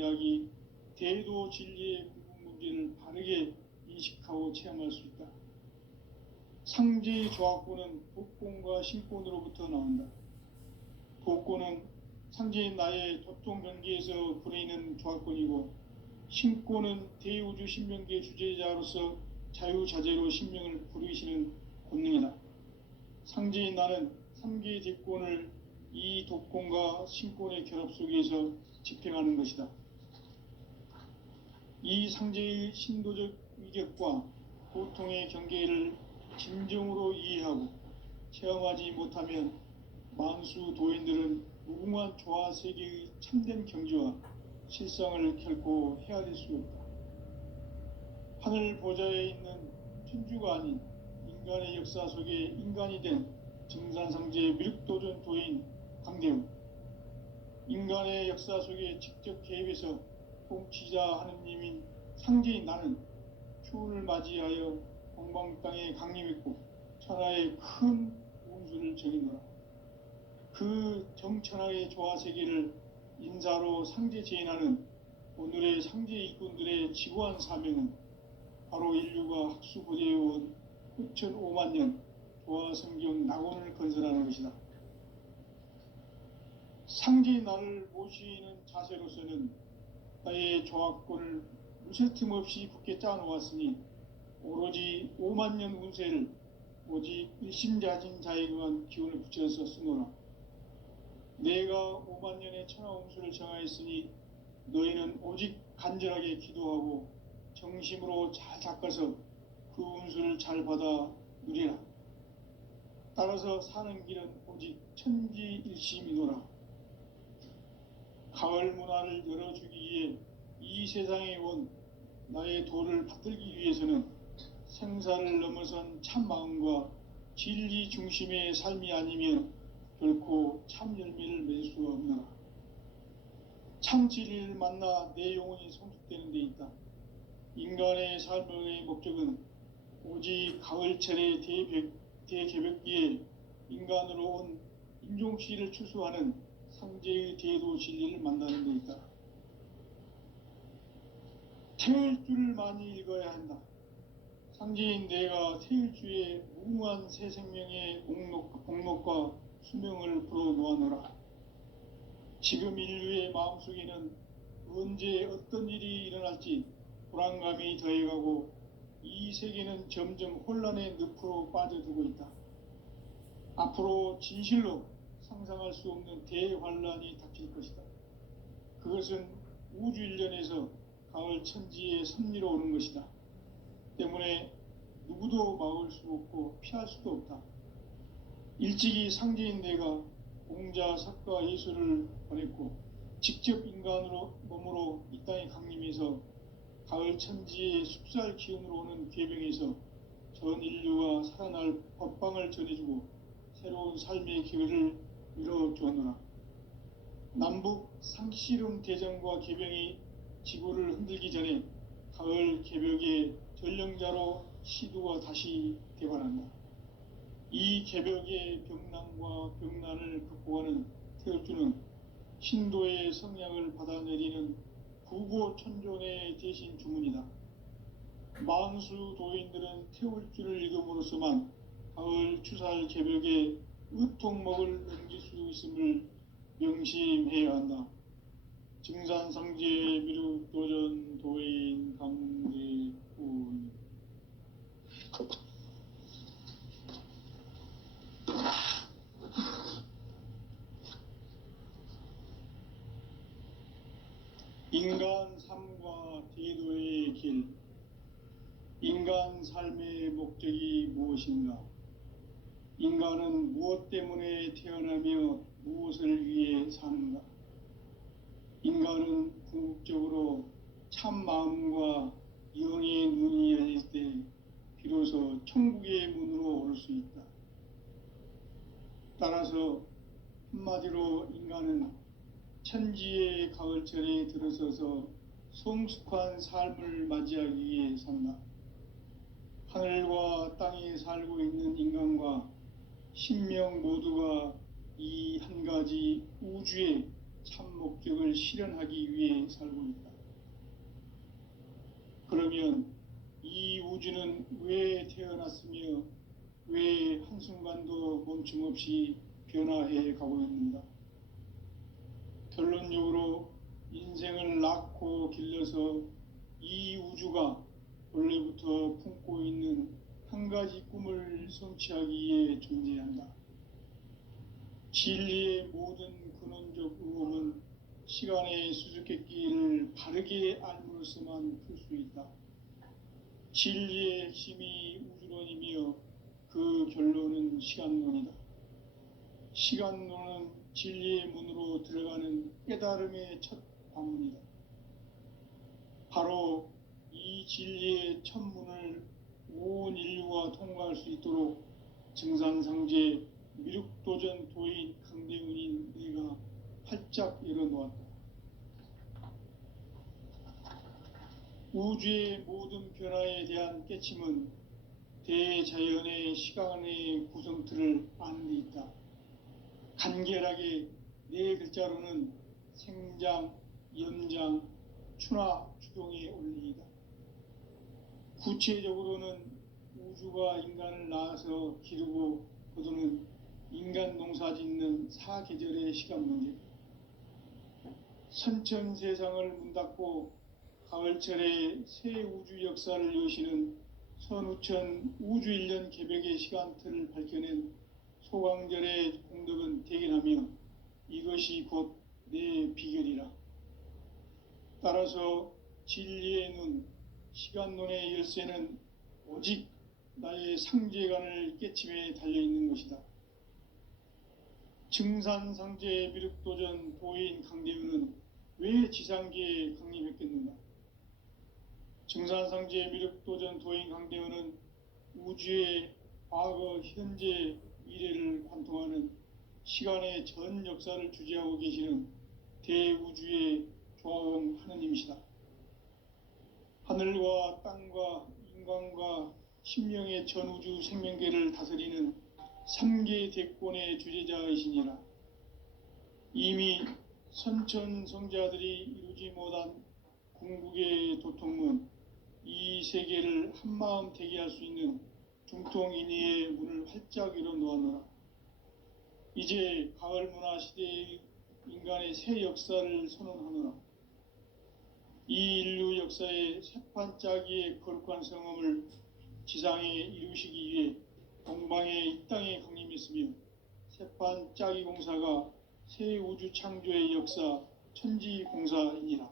이야기, 대도 진리의 구분 문제를 바르게 인식하고 체험할 수 있다. 상제의 조합구는 복권과 신권으로부터 나온다. 복권은 상제의 나의 도통 경계에서 불어있는 조합권이고, 신권은 대우주 신명계 주제자로서 자유자재로 신명을 부르시는 권능이다. 상제의 나는 3개의 대권을 이 독권과 신권의 결합 속에서 집행하는 것이다. 이 상제의 신도적 위격과 고통의 경계를 진정으로 이해하고 체험하지 못하면 만수 도인들은 무궁한 조화 세계의 참된 경지와 실상을 결코 헤아릴 수 없다. 하늘 보좌에 있는 천주가 아닌 인간의 역사 속에 인간이 된 증산상제 미륵도전 도인 강대웅, 인간의 역사 속에 직접 개입해서 통치자 하느님인 상제인 나는 추운을 맞이하여 동방 땅에 강림했고 천하의 큰 운수를 정의노라. 그 정천하의 조화세계를 인사로 상제 제인하는 오늘의 상제 일꾼들의 지구한 사명은 바로 인류가 학수고대해온 9,500만 년 조화성경 낙원을 건설하는 것이다. 상제의 나를 모시는 자세로서는 나의 조합권을 무쇠틈 없이 굳게 짜놓았으니 오로지 5만 년 운세를 오직 일심자진 자에게만 기운을 붙여서 쓰노라. 내가 5만 년의 천하 운수를 정하였으니 너희는 오직 간절하게 기도하고 정심으로 잘 닦아서 그 운수를 잘 받아 누리라. 따라서 사는 길은 오직 천지일심이노라. 가을 문화를 열어주기 위해 이 세상에 온 나의 도를 받들기 위해서는 생사를 넘어선 참 마음과 진리 중심의 삶이 아니면 결코 참 열매를 맺을 수 없노라. 참 진리를 만나 내 영혼이 성숙되는 데 있다. 인간의 삶의 목적은 오직 가을철의 대개벽기에 인간으로 온 인종씨를 추수하는 상제의 대도 진리를 만나는 데 있다. 태일 줄을 많이 읽어야 한다. 상제인 내가 태일주의 무궁한 새 생명의 공록과 수명을 불어놓아노라. 지금 인류의 마음속에는 언제 어떤 일이 일어날지 불안감이 더해가고 이 세계는 점점 혼란의 늪으로 빠져들고 있다. 앞으로 진실로 상상할 수 없는 대환란이 닥칠 것이다. 그것은 우주 일련에서 가을 천지의 섭리로 오는 것이다. 때문에 누구도 막을 수 없고 피할 수도 없다. 일찍이 상제인 내가 공자, 석가, 예수를 보냈고 직접 인간으로 몸으로 이 땅에 강림해서 가을 천지의 숲살 기운으로 오는 계병에서 전 인류가 살아날 법방을 전해주고 새로운 삶의 기회를 이뤄주었노라. 남북 상씨름 대전과 계병이 지구를 흔들기 전에 가을 개벽의 전령자로 시두가 다시 대관한다. 이 개벽의 병난과 병난을 극복하는 태울주는 신도의 성향을 받아내리는 구고천존의 대신 주문이다. 만수 도인들은 태울주를 읽음으로써만 가을 추살 개벽에 의통목을 넘길 수 있음을 명심해야 한다. 증산상제 미륵도전 도인 강대훈. 인간 삶과 대도의 길. 인간 삶의 목적이 무엇인가? 인간은 무엇 때문에 태어나며 무엇을 위해 사는가? 인간은 궁극적으로 참 마음과 영의 눈이 열릴 때 비로소 천국의 문으로 올 수 있다. 따라서 한마디로 인간은 천지의 가을철에 들어서서 성숙한 삶을 맞이하기 위해 산다. 하늘과 땅에 살고 있는 인간과 신명 모두가 이 한 가지 우주의 참 목적을 실현하기 위해 살고 있다. 그러면 이 우주는 왜 태어났으며 왜 한순간도 멈춤 없이 변화해 가고 있는가? 결론적으로 인생을 낳고 길러서 이 우주가 원래부터 품고 있는 한 가지 꿈을 성취하기 위해 존재한다. 진리의 모든 근원적 의혹은 시간의 수수께끼를 바르게 알므로서만 풀 수 있다. 진리의 핵심이 우주론이며 그 결론은 시간론이다. 시간론은 진리의 문으로 들어가는 깨달음의 첫 관문이다. 바로 이 진리의 첫 문을 온 인류가 통과할 수 있도록 증산상제 미륵도전 도인 강대훈인 내가 활짝 열어놓았다. 우주의 모든 변화에 대한 깨침은 대자연의 시간의 구성틀을 아는 데 있다. 간결하게 네 글자로는 생장, 연장, 추나 추동의 원리이다. 구체적으로는 우주가 인간을 낳아서 기르고 거두는 인간 농사 짓는 사계절의 시간 문제, 선천 세상을 문 닫고 가을철에 새 우주 역사를 여시는 선우천 우주 1년 개벽의 시간틀을 밝혀낸 소강절의 공덕은 대견하며 이것이 곧 내 비결이라. 따라서 진리의 눈, 시간론의 열쇠는 오직 나의 상제관을 깨침에 달려있는 것이다. 증산상제 미륵도전 도인 강대훈은 왜 지상계에 강림했겠는가? 증산상제 미륵도전 도인 강대훈은 우주의 과거, 현재, 미래를 관통하는 시간의 전 역사를 주재하고 계시는 대우주의 조화원 하느님이시다. 하늘과 땅과 인간과 신명의 전우주 생명계를 다스리는 3계 대권의 주재자이시니라. 이미 선천성자들이 이루지 못한 궁극의 도통문, 이 세계를 한마음 되게 할 수 있는 중통인의의 문을 활짝 열어놓았노라. 이제 가을 문화 시대의 인간의 새 역사를 선언하노라. 이 인류 역사의 새판짜기의 거룩한 성험을 지상에 이루시기 위해 동방의 이 땅에 강림했으며 새판짜기 공사가 새 우주 창조의 역사 천지공사이니라.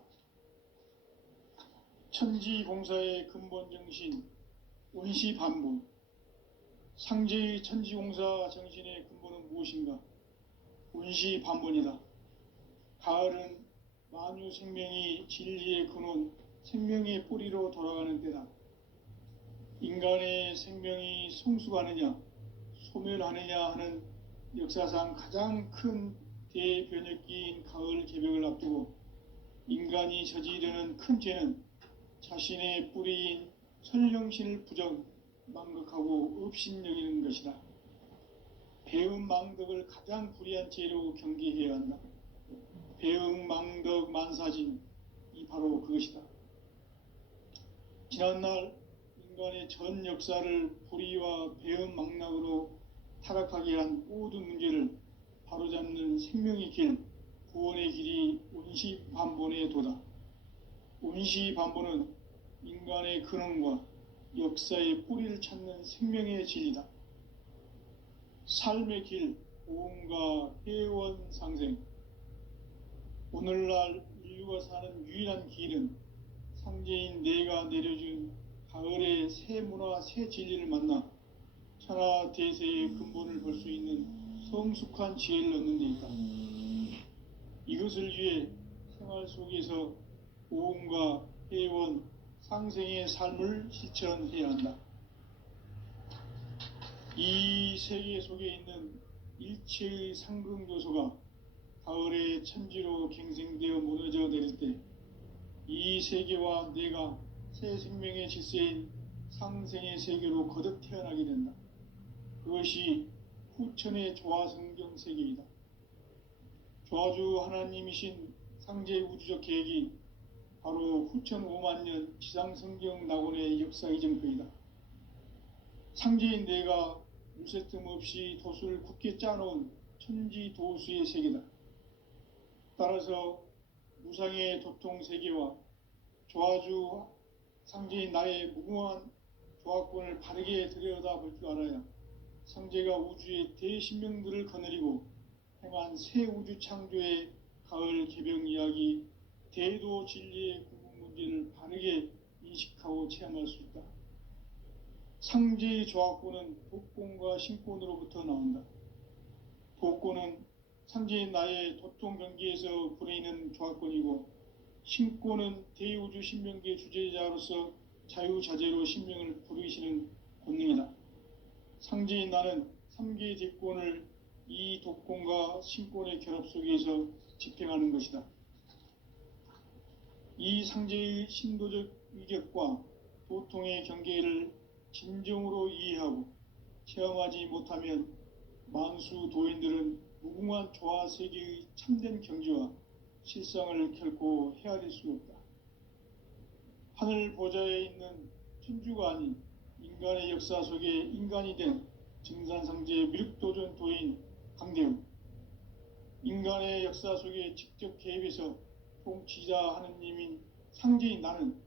천지공사의 근본 정신 온시반분, 상제의 천지공사 정신의 근본은 무엇인가? 온시반분이다. 가을은 만유 생명이 진리의 근원, 생명의 뿌리로 돌아가는 때다. 인간의 생명이 성숙하느냐, 소멸하느냐 하는 역사상 가장 큰 대변혁기인 가을 개벽을 앞두고 인간이 저지르는 큰 죄는 자신의 뿌리인 선령신을 부정, 망극하고 업신여기는 것이다. 배움 망덕을 가장 불의한 죄로 경계해야 한다. 배움 망덕 만사진, 이 바로 그것이다. 지난날 인간의 전 역사를 불의와 배움 망락으로 타락하게 한 모든 문제를 바로잡는 생명의 길, 구원의 길이 온시반본의 도다. 온시반본은 인간의 근원과 역사의 뿌리를 찾는 생명의 진리다. 삶의 길, 보험과 회원 상생. 오늘날 인류가 사는 유일한 길은 상제인 내가 내려준 가을의 새 문화, 새 진리를 만나 천하 대세의 근본을 볼 수 있는 성숙한 지혜를 얻는 데 있다. 이것을 위해 생활 속에서 보험과 회원, 상생의 삶을 실천해야 한다. 이 세계 속에 있는 일체의 상극 요소가 가을의 천지로 갱생되어 무너져 내릴 때 이 세계와 내가 새 생명의 질서인 상생의 세계로 거듭 태어나게 된다. 그것이 후천의 조화성경 세계이다. 조아주 하나님이신 상제 우주적 계획이 바로 후천 5만 년 지상성경 낙원의 역사 이전거이다. 상제인 내가 물새틈 없이 도수를 굳게 짜놓은 천지 도수의 세계다. 따라서 무상의 도통 세계와 조아주 상제인 나의 무궁한 조합권을 바르게 들여다볼 줄 알아야 상제가 우주의 대신명들을 거느리고 행한 새 우주 창조의 가을 개병 이야기, 대도 진리의 구분 문제를 바르게 인식하고 체험할 수 있다. 상제의 조합권은 독권과 신권으로부터 나온다. 독권은 상제인 나의 도통 경계에서 부리는 조합권이고, 신권은 대우주 신명계 주제자로서 자유자재로 신명을 부르시는 본능이다. 상제인 나는 3개의 대권을 이 독권과 신권의 결합 속에서 집행하는 것이다. 이 상제의 신도적 위격과 도통의 경계를 진정으로 이해하고 체험하지 못하면 만수 도인들은 무궁한 조화 세계의 참된 경지와 실상을 결코 헤아릴 수 없다. 하늘 보좌에 있는 천주가 아닌 인간의 역사 속에 인간이 된 증산상제의 미륵도전 도인 강대웅, 인간의 역사 속에 직접 개입해서 통치자 하느님인 상제인 나는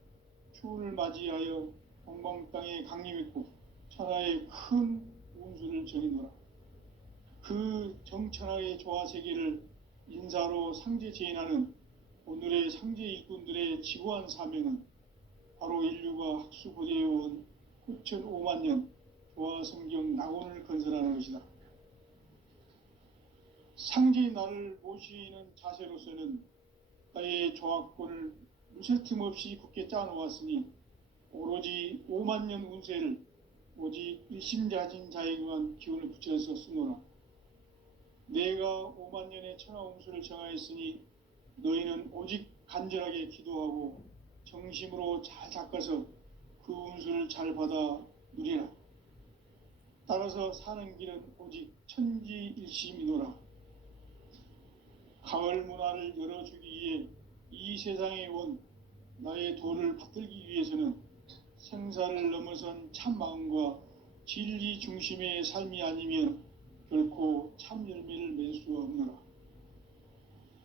추운을 맞이하여 동방 땅에 강림했고 천하의 큰 운수를 전해노라. 그 정천하의 조화 세계를 인사로 상제 제인하는 오늘의 상제 일꾼들의 지구한 사명은 바로 인류가 학수고대해온 후천 5만 년 조화 성경 낙원을 건설하는 것이다. 상제인 나를 모시는 자세로서는 나의 조합권을 무쇠틈 없이 굳게 짜놓았으니 오로지 5만 년 운세를 오직 일심자진 자에게만 기운을 붙여서 쓰노라. 내가 5만 년의 천하 운수를 정하였으니 너희는 오직 간절하게 기도하고 정심으로 잘 닦아서 그 운수를 잘 받아 누리라. 따라서 사는 길은 오직 천지일심이노라. 가을 문화를 열어주기 위해 이 세상에 온 나의 도를 받들기 위해서는 생사를 넘어선 참 마음과 진리 중심의 삶이 아니면 결코 참 열매를 맺을 수 없노라.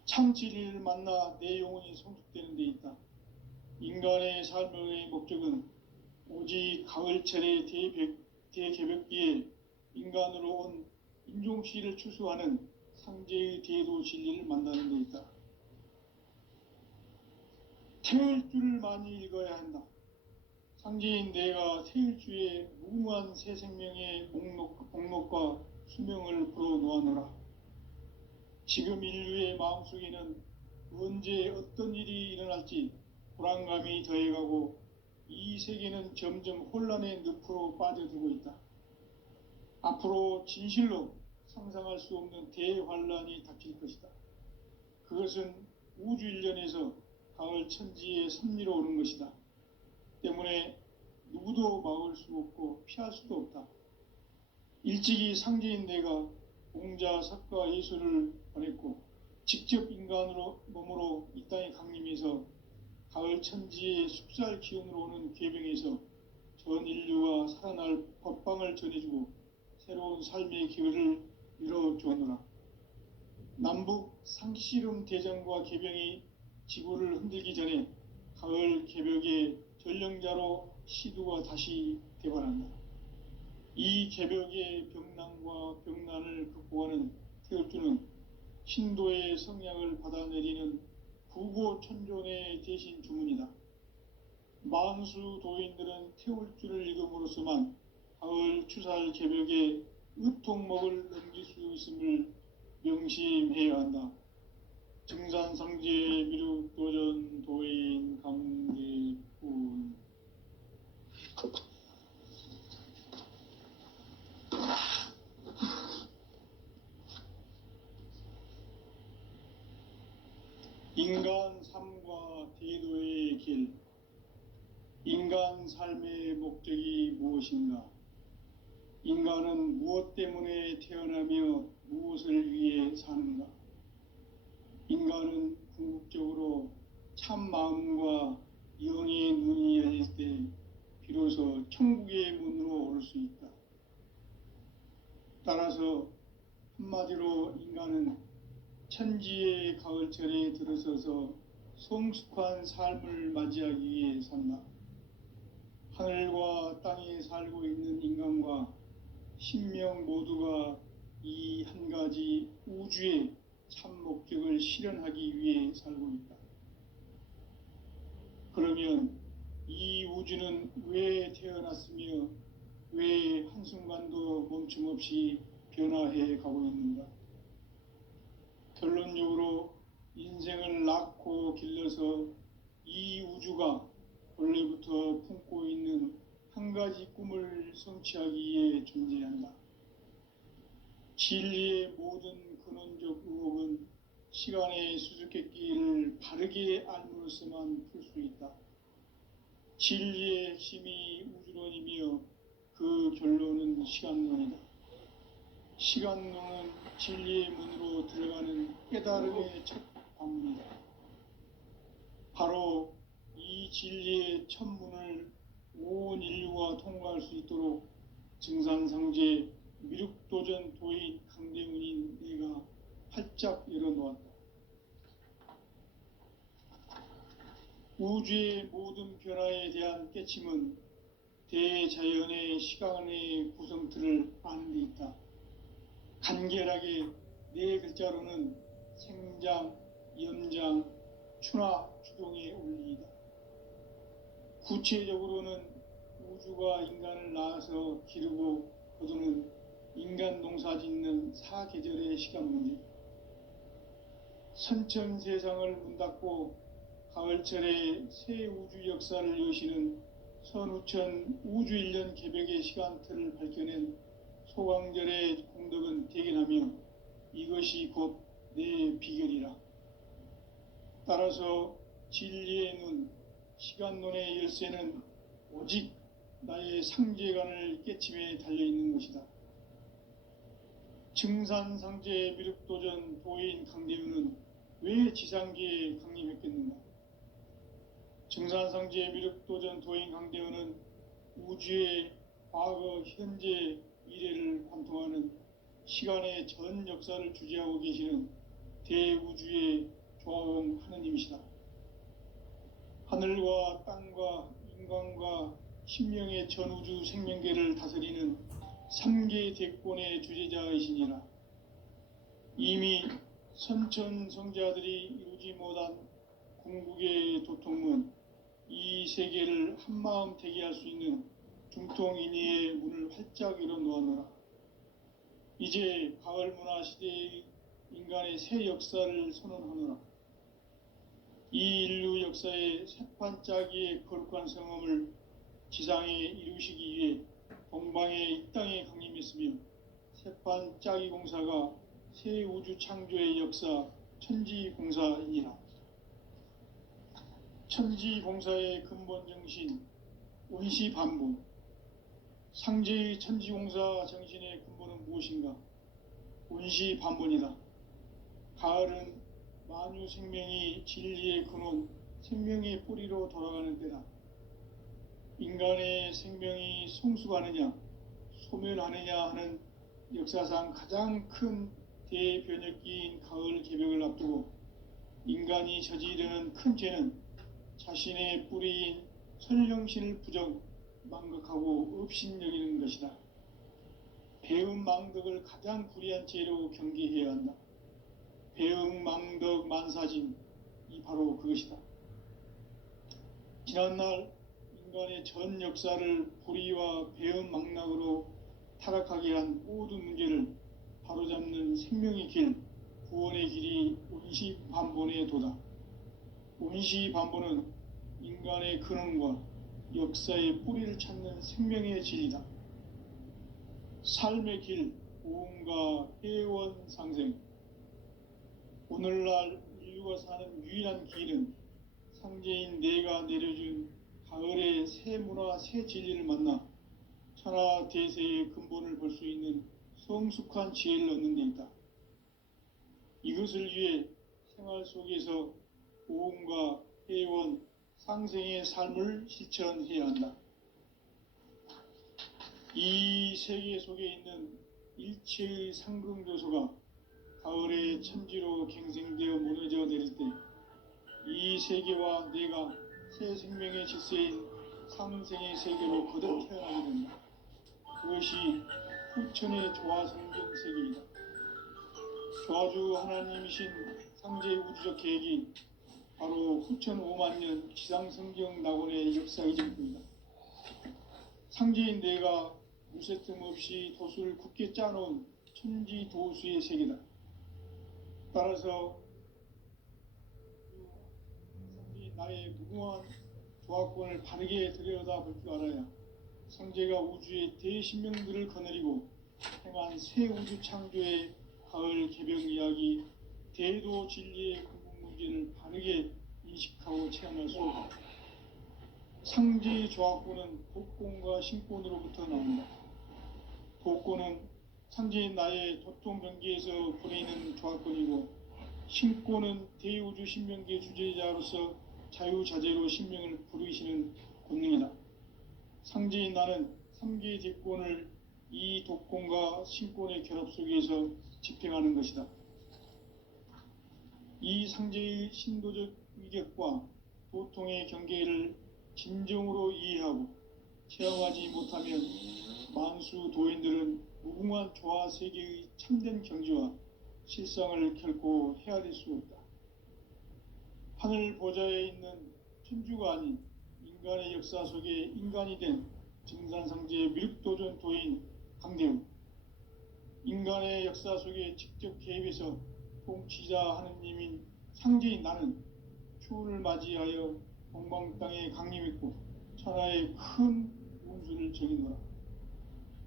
참 진리를 만나 내 영혼이 성숙되는 데 있다. 인간의 삶의 목적은 오직 가을철의 대개벽기에 인간으로 온 인종씨를 추수하는 상제의 대도 진리를 만나는 데 있다. 태일주를 많이 읽어야 한다. 상제인 내가 태일주의 무궁한 새 생명의 목록과 수명을 풀어놓아노라. 지금 인류의 마음속에는 언제 어떤 일이 일어날지 불안감이 더해가고 이 세계는 점점 혼란의 늪으로 빠져들고 있다. 앞으로 진실로 상상할 수 없는 대환란이 닥칠 것이다. 그것은 우주 일련에서 가을 천지의 섭리로 오는 것이다. 때문에 누구도 막을 수 없고 피할 수도 없다. 일찍이 상제인 내가 공자, 석가, 예수를 보냈고 직접 인간으로 몸으로 이 땅에 강림해서 가을 천지의 숙살 기운으로 오는 괴병에서 전 인류가 살아날 법방을 전해주고 새로운 삶의 기회를 이뤄주었노라. 남북 상씨름 대전과 개병이 지구를 흔들기 전에 가을 개벽의 전령자로 시두가 다시 대발한다. 이 개벽의 병난과 병난을 극복하는 태울주는 신도의 성향을 받아내리는 부고천존의 대신 주문이다. 만수 도인들은 태울주를 읽음으로써만 가을 추살 개벽의 의통목을 넘길 수 있음을 명심해야 한다. 증산상제 미륵도전 도인 강대훈. 인간 삶과 대도의 길. 인간 삶의 목적이 무엇인가? 인간은 무엇 때문에 태어나며 무엇을 위해 사는가? 인간은 궁극적으로 참 마음과 영의 눈이 열릴 때 비로소 천국의 문으로 올 수 있다. 따라서 한마디로 인간은 천지의 가을철에 들어서서 성숙한 삶을 맞이하기 위해 산다. 하늘과 땅에 살고 있는 인간과 신명 모두가 이 한 가지 우주의 참 목적을 실현하기 위해 살고 있다. 그러면 이 우주는 왜 태어났으며 왜 한순간도 멈춤 없이 변화해 가고 있는가? 결론적으로 인생을 낳고 길러서 이 우주가 원래부터 품고 있는 한 가지 꿈을 성취하기 위해 존재한다. 진리의 모든 근원적 의혹은 시간의 수수께끼를 바르게 알므로써만 풀 수 있다. 진리의 핵심이 우주론이며 그 결론은 시간론이다. 시간론은 진리의 문으로 들어가는 깨달음의 첫 방문이다. 바로 이 진리의 첫 문을 온 인류가 통과할 수 있도록 증산상제 미륵도전 도인 강대문인 내가 활짝 열어놓았다. 우주의 모든 변화에 대한 깨침은 대자연의 시간의 구성틀을 아는 데 있다. 간결하게 네 글자로는 생장, 염장, 추나 추동의 원리이다. 구체적으로는 우주가 인간을 낳아서 기르고 거두는 인간 농사 짓는 사계절의 시간 문제, 선천 세상을 문 닫고 가을철에 새 우주 역사를 여시는 선우천 우주 1년 개벽의 시간틀을 밝혀낸 소강절의 공덕은 대견하며 이것이 곧 내 비결이라. 따라서 진리의 눈, 시간론의 열쇠는 오직 나의 상제관을 깨침에 달려있는 것이다. 증산상제 미륵도전 도인 강대윤은 왜 지상계에 강림했겠는가? 증산상제 미륵도전 도인 강대윤은 우주의 과거, 현재, 미래를 관통하는 시간의 전 역사를 주재하고 계시는 대우주의 조화원 하느님이시다. 하늘과 땅과 인간과 신명의 전우주 생명계를 다스리는 3계 대권의 주재자이시니라. 이미 선천성자들이 이루지 못한 궁극의 도통문, 이 세계를 한마음 되게 할 수 있는 중통인의의 문을 활짝 열어놓았노라. 이제 가을 문화 시대의 인간의 새 역사를 선언하노라. 이 인류 역사의 새판짜기의 거룩한 성험을 지상에 이루시기 위해 동방의 이 땅에 강림했으며 새판짜기 공사가 새 우주 창조의 역사 천지공사이니라. 천지공사의 근본 정신 원시반복. 상제의 천지공사 정신의 근본은 무엇인가? 원시반본이다. 가을은 만유 생명이 진리의 근원, 생명의 뿌리로 돌아가는 때다. 인간의 생명이 성숙하느냐, 소멸하느냐 하는 역사상 가장 큰 대변혁기인 가을 개벽을 앞두고 인간이 저지르는 큰 죄는 자신의 뿌리인 설령신을 부정, 망각하고 업신여기는 것이다. 배음 망덕을 가장 불의한 죄로 경계해야 한다. 배음 망덕 만사진, 이 바로 그것이다. 지난날 인간의 전 역사를 불의와 배음 망락으로 타락하게 한 모든 문제를 바로잡는 생명의 길, 구원의 길이 원시반본의 도다. 원시반본은 인간의 근원과 역사의 뿌리를 찾는 생명의 진리다. 삶의 길, 고음과 회원상생. 오늘날 인류가 사는 유일한 길은 상제인 내가 내려준 가을의 새 문화, 새 진리를 만나 천하 대세의 근본을 볼 수 있는 성숙한 지혜를 얻는 데 있다. 이것을 위해 생활 속에서 고음과 회원, 상생의 삶을 실천해야 한다. 이 세계 속에 있는 일체의 상승요소가 가을의 천지로 갱생되어 무너져 내릴 때 이 세계와 내가 새 생명의 질서인 상생의 세계로 거듭 태어나게 된다. 그것이 후천의 조화성경 세계이다. 조화주 하나님이신 상제의 우주적 계획이 바로 후천 5만 년 지상성경 낙원의 역사이실 뿐이다. 상제인 내가 무쇠 틈 없이 도수를 굳게 짜놓은 천지 도수의 세계다. 따라서 상제인 나의 무궁한 조화권을 바르게 들여다볼 줄 알아야 상제가 우주의 대신명들을 거느리고 행한 새 우주 창조의 가을 개벽 이야기, 대도 진리의 궁극 문제를 바르게 인식하고 체험할 수 없다. 상제의 조화권은 독권과 신권으로부터 나온다. 독권은 상제인 나의 도통 경계에서 보내는 조화권이고, 신권은 대우주 신명계 주제자로서 자유자재로 신명을 부르시는 권능이다. 상제인 나는 3개의 대권을 이 독권과 신권의 결합 속에서 집행하는 것이다. 이 상제의 신도적 위격과 도통의 경계를 진정으로 이해하고 체험하지 못하면 만수 도인들은 무궁한 조화 세계의 참된 경지와 실상을 결코 헤아릴 수 없다. 하늘 보좌에 있는 천주가 아닌 인간의 역사 속에 인간이 된 증산상제의 미륵도전 도인 강대우, 인간의 역사 속에 직접 개입해서 통치자 하느님인 상제인 나는 추운을 맞이하여 동방 땅에 강림했고 천하의 큰 운수를 정의노라.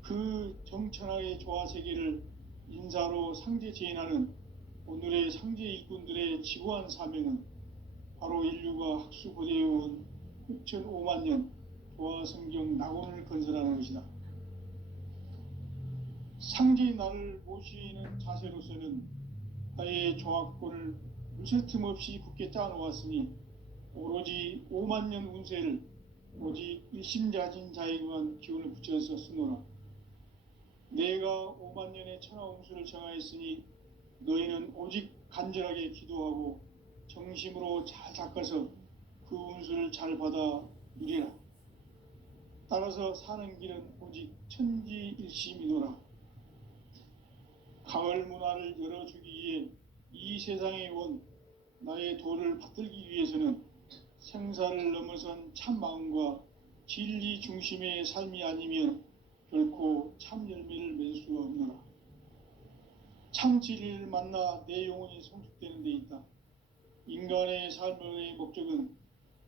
그 정천하의 조화세계를 인사로 상제 제인하는 오늘의 상제 일꾼들의 지고한 사명은 바로 인류가 학수고대해온 후천 5만 년 조화성경 낙원을 건설하는 것이다. 상제의 나를 모시는 자세로서는 나의 조화권을 무쇠 틈 없이 굳게 짜놓았으니 오로지 5만 년 운세를 오직 일심자진 자에게만 기운을 붙여서 쓰노라. 내가 5만 년의 천하 운수를 정하였으니 너희는 오직 간절하게 기도하고 정심으로 잘 닦아서 그 운수를 잘 받아 누리라. 따라서 사는 길은 오직 천지일심이노라. 가을 문화를 열어주기 위해 이 세상에 온 나의 도를 받들기 위해서는 생사를 넘어선 참 마음과 진리 중심의 삶이 아니면 결코 참 열매를 맺을 수가 없노라. 참 진리를 만나 내 영혼이 성숙되는 데 있다. 인간의 삶의 목적은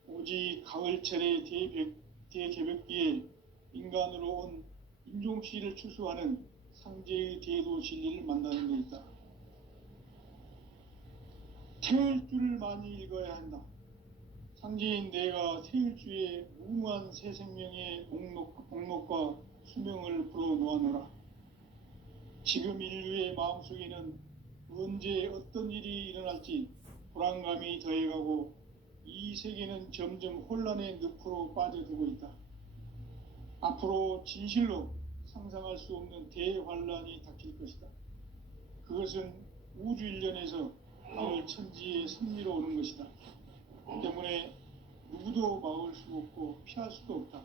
오직 가을철의 대개벽기에 인간으로 온 인종시를 추수하는 상제의 대도 진리를 만나는 데 있다. 태울 줄을 많이 읽어야 한다. 상제인 내가 태울주의 무궁한 새 생명의 목록과 수명을 불어놓아노라. 지금 인류의 마음속에는 언제 어떤 일이 일어날지 불안감이 더해가고 이 세계는 점점 혼란의 늪으로 빠져들고 있다. 앞으로 진실로 상상할 수 없는 대환란이 닥칠 것이다. 그것은 우주 일련에서 가을 천지의 섭리로 오는 것이다. 때문에 누구도 막을 수 없고 피할 수도 없다.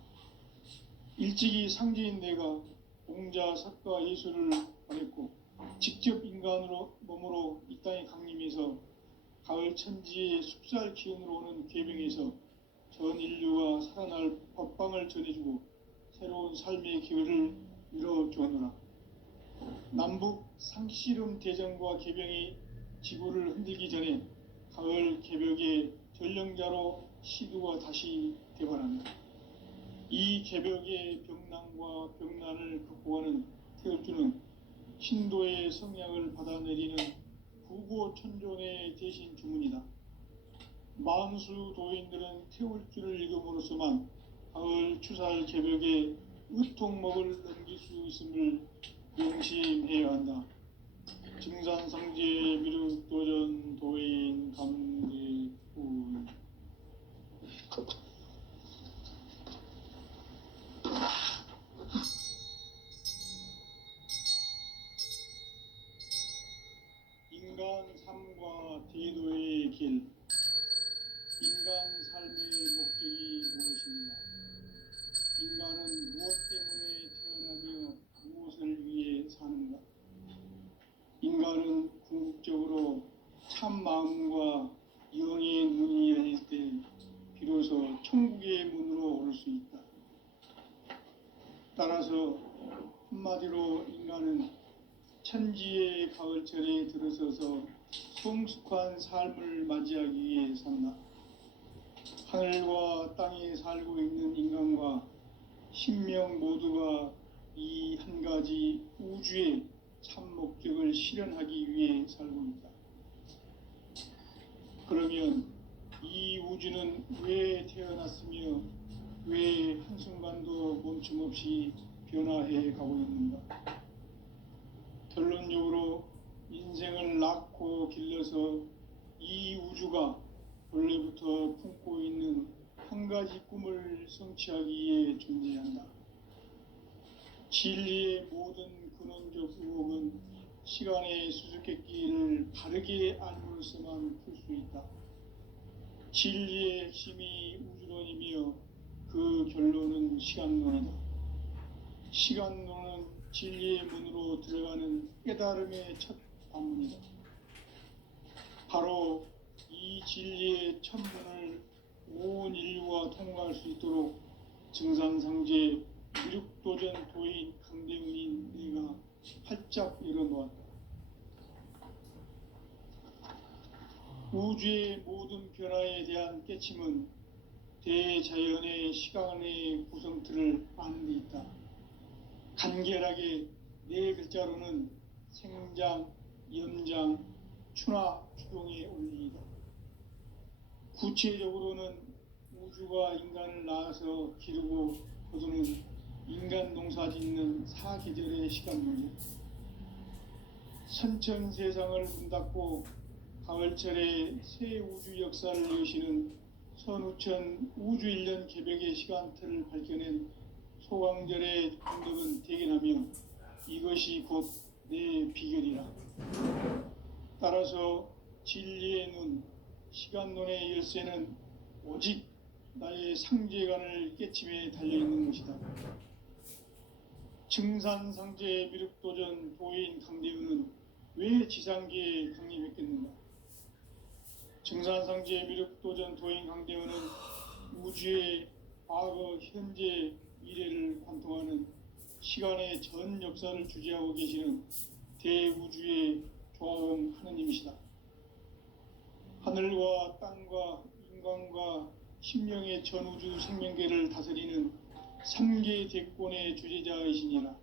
일찍이 상제인 내가 공자, 석가, 예수를 보냈고 직접 인간으로 몸으로 이 땅에 강림해서 가을 천지의 숲살 기운으로 오는 계명에서 전 인류가 살아날 법방을 전해주고 새로운 삶의 기회를 이뤄주었노라. 남북 상씨름 대전과 개병이 지구를 흔들기 전에 가을 개벽의 전령자로 시두가 다시 대발한다. 이 개벽의 병난과 병난을 극복하는 태울주는 신도의 성량을 받아내리는 구고천존의 대신 주문이다. 만수 도인들은 태울주를 읽음으로써만 가을 추살 개벽의 으통목을 넘길 수 있음을 명심해야 한다. 증산상제 미륵도전 도인 감리구 인간 삶과 대도의 길. 인간 삶의 목적이 무엇인가? 인간은 무엇 때문에 태어나며 무엇을 위해 사는가? 인간은 궁극적으로 참 마음과 영의 문이 열릴 때 비로소 천국의 문으로 오를 수 있다. 따라서 한마디로 인간은 천지의 가을철에 들어서서 성숙한 삶을 맞이하기 위해 산다. 하늘과 땅에 살고 있는 인간과 신명 모두가 이 한 가지 우주의 참 목적을 실현하기 위해 살고 있다. 그러면 이 우주는 왜 태어났으며 왜 한순간도 멈춤없이 변화해 가고 있는가? 결론적으로 인생을 낳고 길러서 이 우주가 원래부터 품고 있는 한 가지 꿈을 성취하기 위해 존재한다. 진리의 모든 근원적 의혹은 시간의 수수께끼를 바르게 알므로서만 풀 수 있다. 진리의 핵심이 우주론이며 그 결론은 시간론이다. 시간론은 진리의 문으로 들어가는 깨달음의 첫 관문이다. 바로 이 진리의 첫 문을 온 인류가 통과할 수 있도록 증산상제 미륵도전 도인 강대은인 내가 활짝 열어놓았다. 우주의 모든 변화에 대한 깨침은 대자연의 시간의 구성틀을 아는 데 있다. 간결하게 네 글자로는 생장, 염장, 추나 추동의 원리이다. 구체적으로는 우주가 인간을 낳아서 기르고 거두는 인간 농사 짓는 사계절의 시간론이다. 선천 세상을 문 닫고 가을철에 새 우주 역사를 여시는 선우천 우주 1년 개벽의 시간틀을 밝혀낸 소강절의 공덕은 대견하며 이것이 곧 내 비결이라. 따라서 진리의 눈, 시간론의 열쇠는 오직 나의 상제관을 깨침에 달려있는 것이다. 증산상제 미륵도전 도인 강대은은 왜 지상계에 강림했겠는가? 증산상제 미륵도전 도인 강대은은 우주의 과거, 현재, 미래를 관통하는 시간의 전 역사를 주재하고 계시는 대우주의 조화원 하느님이시다. 하늘과 땅과 인간과 신명의 전우주 생명계를 다스리는 3계 대권의 주재자이시니라.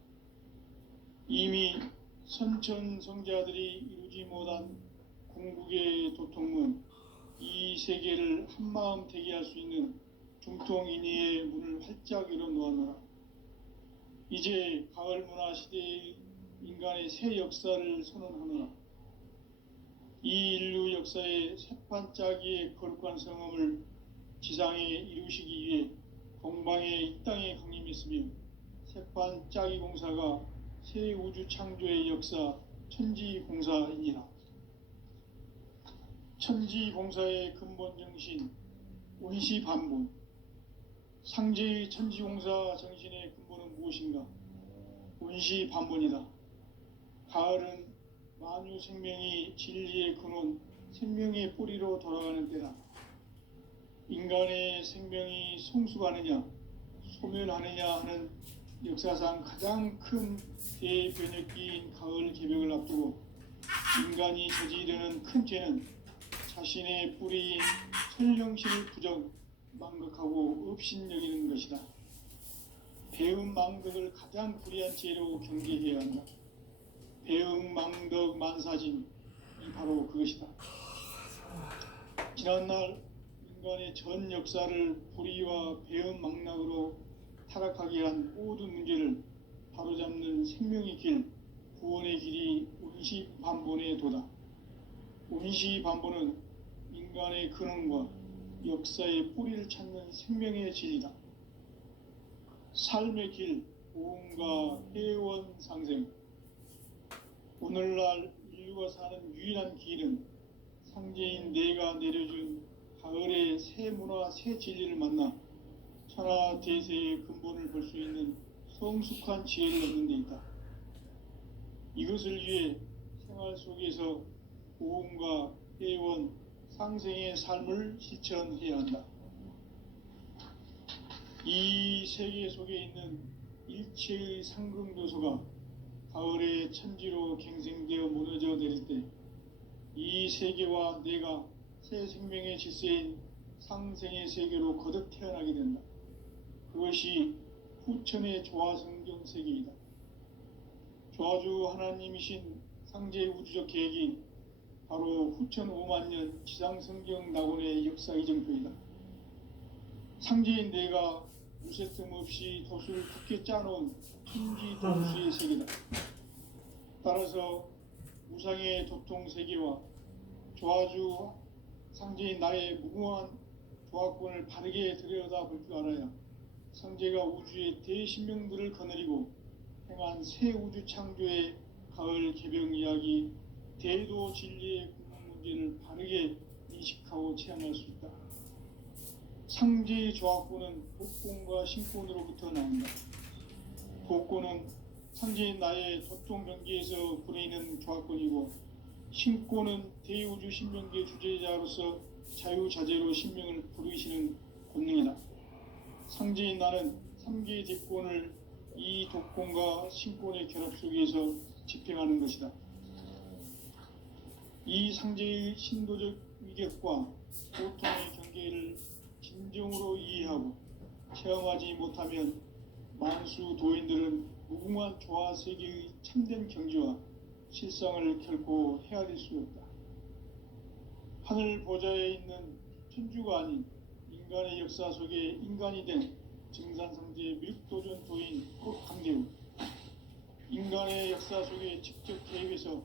이미 선천성자들이 이루지 못한 궁극의 도통문, 이 세계를 한마음 되게 할 수 있는 중통인의의 문을 활짝 열어놓았노라. 이제 가을 문화 시대의 인간의 새 역사를 선언하노라. 이 인류 역사의 새판짜기의 거룩한 성험을 지상에 이루시기 위해 동방의 이 땅에 강림했으며 새판짜기 공사가 새 우주 창조의 역사 천지공사이니라. 천지공사의 근본 정신 원시반분, 상제의 천지공사 정신의 근본은 무엇인가? 원시반분이다. 가을은 만유 생명이 진리의 근원, 생명의 뿌리로 돌아가는 때다. 인간의 생명이 성숙하느냐, 소멸하느냐 하는 역사상 가장 큰 대변혁기인 가을 개벽을 앞두고 인간이 저지르는 큰 죄는 자신의 뿌리인 천령신을 부정, 망각하고 업신여기는 것이다. 배음 망덕을 가장 불의한 죄로 경계해야 한다. 배음 망덕 만사짐이 바로 그것이다. 지난날 인간의 전 역사를 불의와 배음 망락으로 타락하게 한 모든 문제를 바로잡는 생명의 길, 구원의 길이 운시반본의 도다. 운시반본은 인간의 근원과 역사의 뿌리를 찾는 생명의 진리다. 삶의 길, 보험과 회원 상생. 오늘날 인류가 사는 유일한 길은 상제인 내가 내려준 가을의 새 문화, 새 진리를 만나 천하 대세의 근본을 볼 수 있는 성숙한 지혜를 얻는 데 있다. 이것을 위해 생활 속에서 보험과 회원, 상생의 삶을 실천해야 한다. 이 세계 속에 있는 일체의 상승도소가 가을의 천지로 갱생되어 무너져 내릴 때 이 세계와 내가 새 생명의 질서인 상생의 세계로 거듭 태어나게 된다. 그것이 후천의 조화성경 세계이다. 조화주 하나님이신 상제의 우주적 계획이 바로 후천 5만 년 지상성경 낙원의 역사 이정표이다. 상제인 내가 무쇠 틈 없이 돛을 굳게 짜놓은 천지 동수의 세계다. 따라서 우상의 도통 세계와 조화주 상제인 나의 무궁한 조화권을 바르게 들여다볼 줄 알아야 상제가 우주의 대신명들을 거느리고 행한 새 우주 창조의 가을 개병 이야기, 대도 진리의 궁극 문제를 바르게 인식하고 체험할 수 있다. 상제의 조화권은 복권과 신권으로부터 나온다. 복권은 상제인 나의 도통 경계에서 부리는 조화권이고, 신권은 대우주 신명계 주제자로서 자유자재로 신명을 부르시는 권능이다. 상제인 나는 3개의 대권을 이 독권과 신권의 결합 속에서 집행하는 것이다. 이 상제의 신도적 위격과 고통의 경계를 진정으로 이해하고 체험하지 못하면 만수 도인들은 무궁한 조화 세계의 참된 경지와 실상을 결코 헤아릴 수 없다. 하늘 보좌에 있는 천주가 아닌 인간의 역사 속에 인간이 된 증산상제의 밀도전 도인 강대우, 인간의 역사 속에 직접 개입해서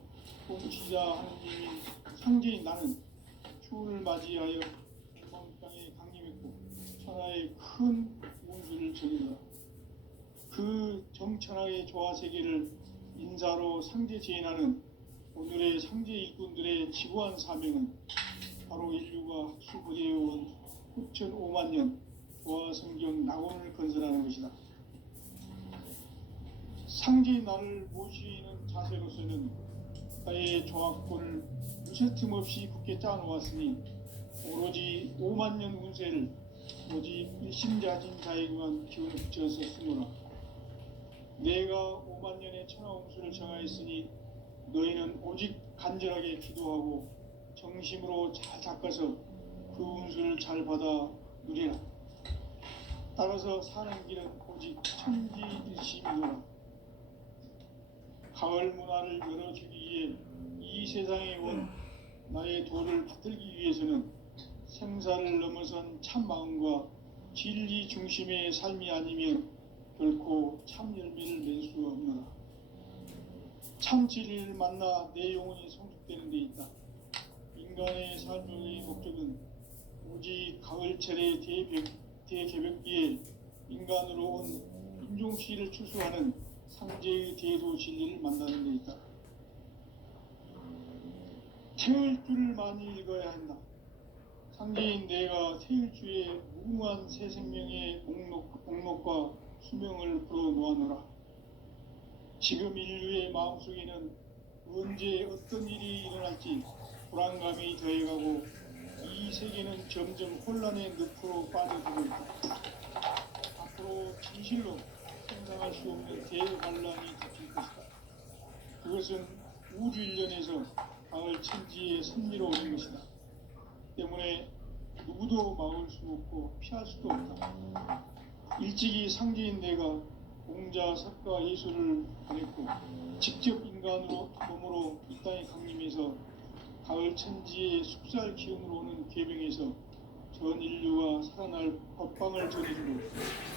통치자 하느님인 상제인 나는 추운을 맞이하여 동방 땅에 강림했고 천하의 큰 운수를 전이더라. 그 정천하의 조화 세계를 인사로 상제 제인하는 오늘의 상제 일꾼들의 지구한 사명은 바로 인류가 학수부대해온 후천 5만 년 조화 성경 낙원을 건설하는 것이다. 상제의 나를 모시는 자세로서는 나의 조화권을 무쇠 틈 없이 굳게 짜놓았으니 오로지 5만 년 운세를 오직 일심자진 자에게만 기운을 붙여서 쓰노라. 내가 5만 년의 천하홍수를 정하였으니 너희는 오직 간절하게 기도하고 정심으로 잘 닦아서 그 운수를 잘 받아 누리라. 따라서 사는 길은 오직 천지일심이노라. 가을 문화를 열어주기 위해 이 세상에 온 나의 도를 받들기 위해서는 생사를 넘어선 참 마음과 진리 중심의 삶이 아니면 결코 참 열매를 낼 수 없노라. 참 진리를 만나 내 영혼이 성숙되는 데 있다. 인간의 삶의 목적은 오직 가을철의 대개벽기에 인간으로 온 인종시를 추수하는 상제의 대도 진리를 만나는 데 있다. 태을 줄을 많이 읽어야 한다. 상제인 내가 태일주의 무궁한 새 생명의 목록과 수명을 풀어놓아노라. 지금 인류의 마음속에는 언제 어떤 일이 일어날지 불안감이 더해가고 이 세계는 점점 혼란의 늪으로 빠져들고 있다. 앞으로 진실로 상상할 수 없는 대환란이 닥칠 것이다. 그것은 우주 일련에서 가을 천지의 섭리로 오는 것이다. 때문에 누구도 막을 수 없고 피할 수도 없다. 일찍이 상제인 내가 공자, 석가, 예수를 보냈고 직접 인간으로 몸으로 이 땅에 강림해서 가을 천지의 숙살 기운으로 오는 계명에서 전 인류가 살아날 법방을 전해주고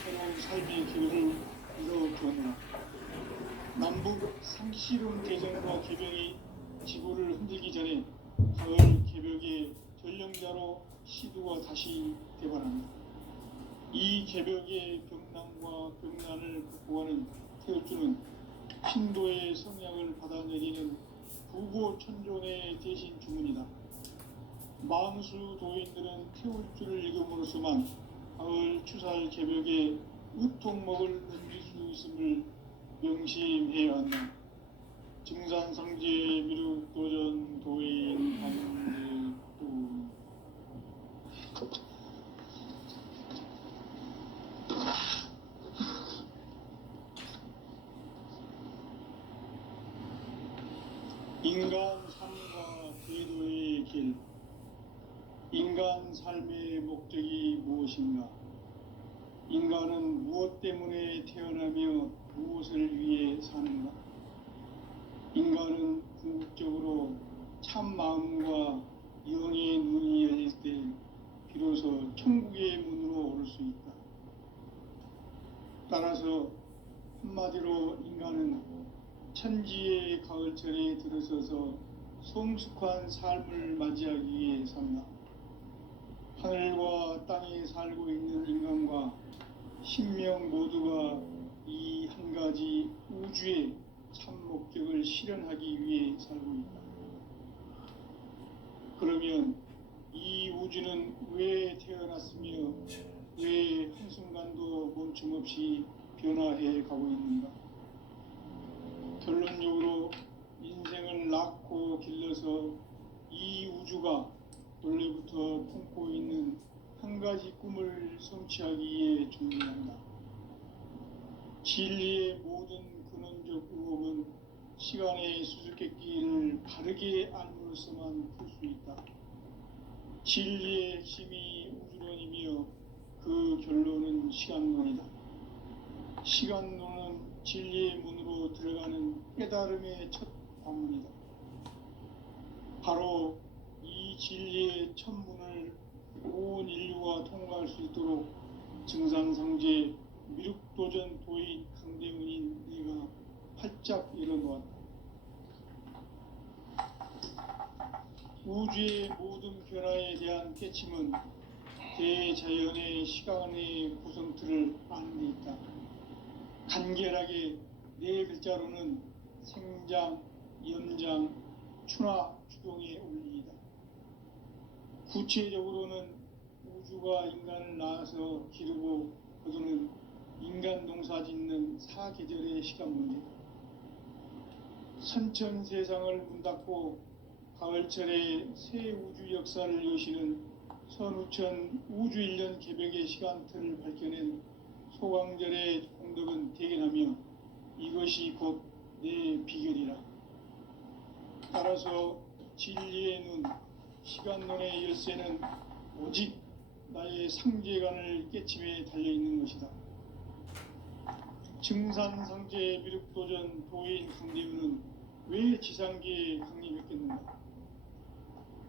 새로운 삶의 기회를 이뤄주었노라. 남북 상씨름 대전과 개벽이 지구를 흔들기 전에 가을 개벽의 전령자로 시두가 다시 대발합니다. 이 개벽의 병난과 병난을 극복하는 태울주는 신도의 성약을 받아내리는 부고천존의 대신 주문이다. 만수 도인들은 태울주를 읽음으로써만 가을 추살 개벽의 의통목을 넘길 수 있음을 명심해야 한다. 증산상제 미륵도전 도인 강제도 인간 삶과 제도의 길. 인간 삶의 목적이 무엇인가? 인간은 무엇 때문에 태어나며 무엇을 위해 사는가? 인간은 궁극적으로 참 마음과 영의 눈이 열릴 때 비로소 천국의 문으로 오를 수 있다. 따라서 한마디로 인간은 천지의 가을철에 들어서서 성숙한 삶을 맞이하기 위해 산다. 하늘과 땅에 살고 있는 인간과 신명 모두가 이 한 가지 우주의 참 목적을 실현하기 위해 살고 있다. 그러면 이 우주는 왜 태어났으며 왜 한순간도 멈춤없이 변화해 가고 있는가? 결론적으로 인생을 낳고 길러서 이 우주가 원래부터 품고 있는 한 가지 꿈을 성취하기 위해 존재한다. 진리의 모든 근원적 의혹은 시간의 수수께끼를 바르게 알므로써만 풀 수 있다. 진리의 핵심이 우주론이며 그 결론은 시간론이다. 시간론은 진리의 문으로 들어가는 깨달음의 첫 관문이다. 바로 이 진리의 첫 문을 온 인류가 통과할 수 있도록 증산상제 미륵도전 도인 강대문인 내가 활짝 열어놓았다. 우주의 모든 변화에 대한 깨침은 대자연의 시간의 구성틀을 아는 데 있다. 간결하게 네 글자로는 생장, 연장, 추나 추동의 원리이다. 구체적으로는 우주가 인간을 낳아서 기르고 거두는 인간 농사 짓는 사계절의 시간 문제다. 선천 세상을 문 닫고 가을철에 새 우주 역사를 여시는 선우천 우주 1년 개벽의 시간틀을 밝혀낸 소강절의 공덕은 대견하며 이것이 곧 내 비결이라. 따라서 진리의 눈, 시간론의 열쇠는 오직 나의 상제관을 깨침에 달려있는 것이다. 증산상제 미륵도전 도인 강대문은 왜 지상계에 강림했겠는가?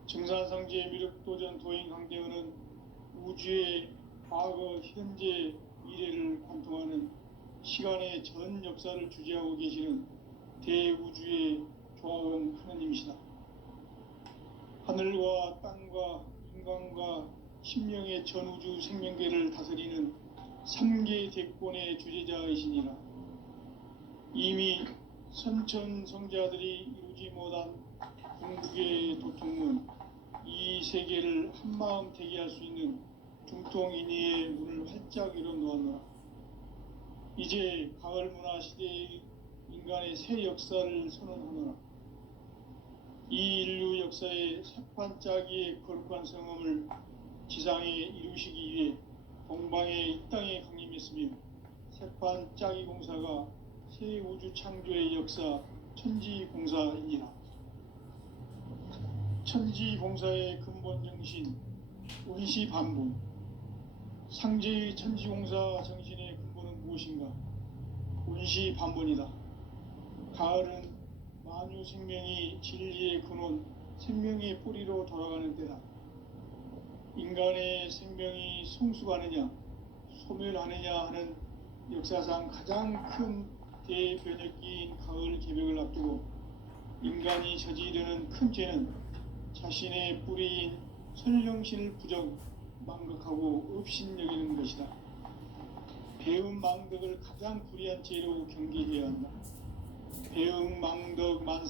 증산상제 미륵도전 도인 강대문은 우주의 과거, 현재, 미래를 관통하는 시간의 전 역사를 주재하고 계시는 대우주의 조화원 하느님이시다. 하늘과 땅과 인간과 신명의 전우주 생명계를 다스리는 3계 대권의 주재자이시니라. 이미 선천 성자들이 이루지 못한 궁극의 도통문, 이 세계를 한마음 되게 할 수 있는 중통인의의 문을 활짝 열어놓았노라. 이제 가을 문화 시대의 인간의 새 역사를 선언하노라. 이 인류 역사의 새판짜기의 거룩한 성험을 지상에 이루시기 위해 동방의 이 땅에 강림했으며 새판짜기 공사가 새 우주 창조의 역사 천지공사이니라. 천지공사의 근본 정신 원시반본. 상제의 천지공사 정신의 근본은 무엇인가? 원시반본이다. 가을은 만유 생명이 진리의 근원, 생명의 뿌리로 돌아가는 때다. 인간의 생명이 성숙하느냐, 소멸하느냐 하는 역사상 가장 큰 대변혁기인 가을 개벽을 앞두고 인간이 저지르는 큰 죄는 자신의 뿌리인 선령신을 부정 망각하고 업신여기는 것이다. 배음 망덕을 가장 불의한 죄로 경계해야 한다. 배음 망덕 만사